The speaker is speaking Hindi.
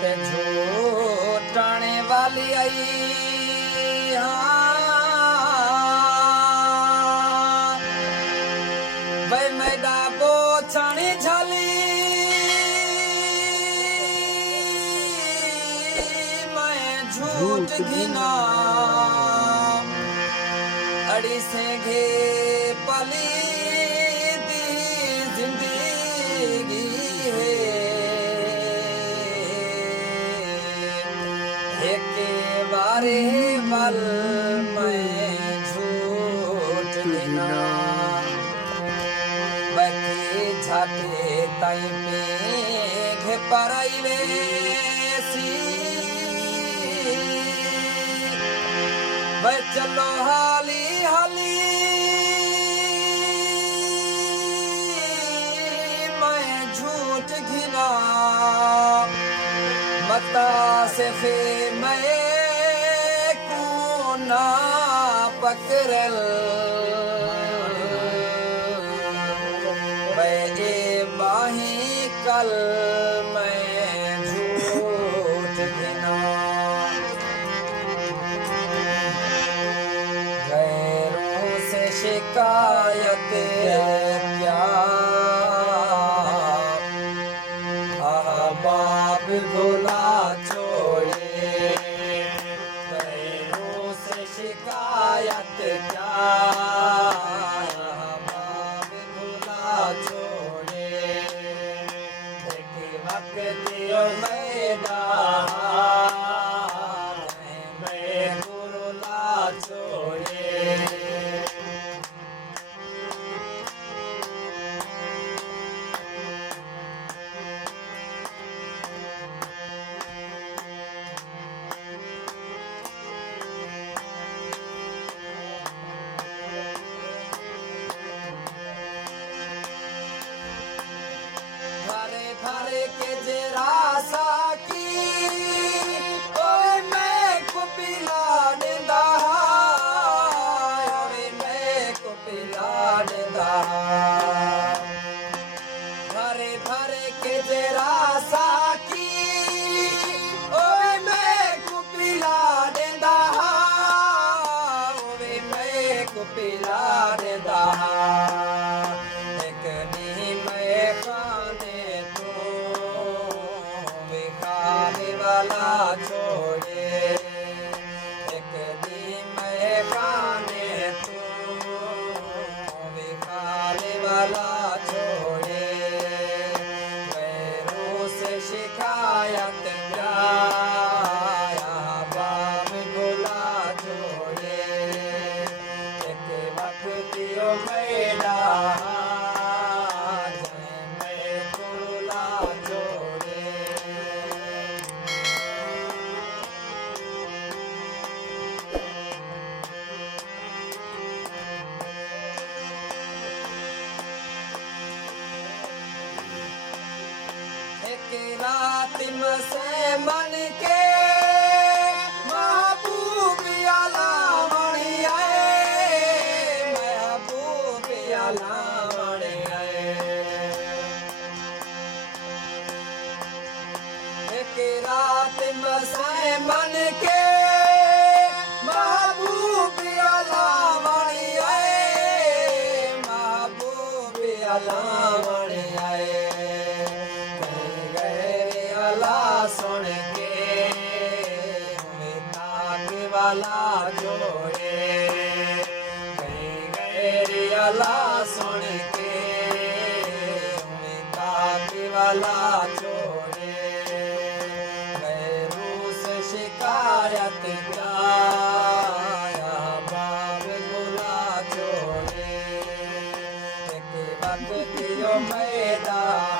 ते झूठाने वाली आई भाई मैदा पोछाणी झाली मैं झूठ घिना अड़ी से घे पली दी जिंदगी है एक बारे पल मैं झूठ घिना बकी झाटे ताई पे घे पराई वेसी भाई चलो हाली हाली मैं झूठ घिना मता से फे मैं कूना पकड़ल मैं बाही कल मैं झूठ घिना शिकायत क्या बाप भुला छोड़े गैरों से शिकायत क्या बाप भुला छोड़े देखे वक्त मैदान मैं गुरुला छोड़े थारे के जेरासा की ओए मैं को पिला देंदा ओए मैं को पिला देंदा थारे के जेरासा की ओए मैं को पिला देंदा ओए मैं को पिला देंदा वाला छोड़े एक दिन मैं खाने तू बिखाने वाला छोड़े गैरों से शिकायत क्या बाप भुला छोड़े एक वक्त यो मैदान मैं भुला छोड़े रात से मन के महबूब आला मणि आए महबूब आला मणि आए एक रात से मन के महबूब आला मणि आए महबूब आला मणि आए सुन के ताक वाला जोड़े गए अला सुन के ताक वाला जोड़े गैरों से शिकायत क्या बाप भुला छोड़े एक वक्त यो मैदान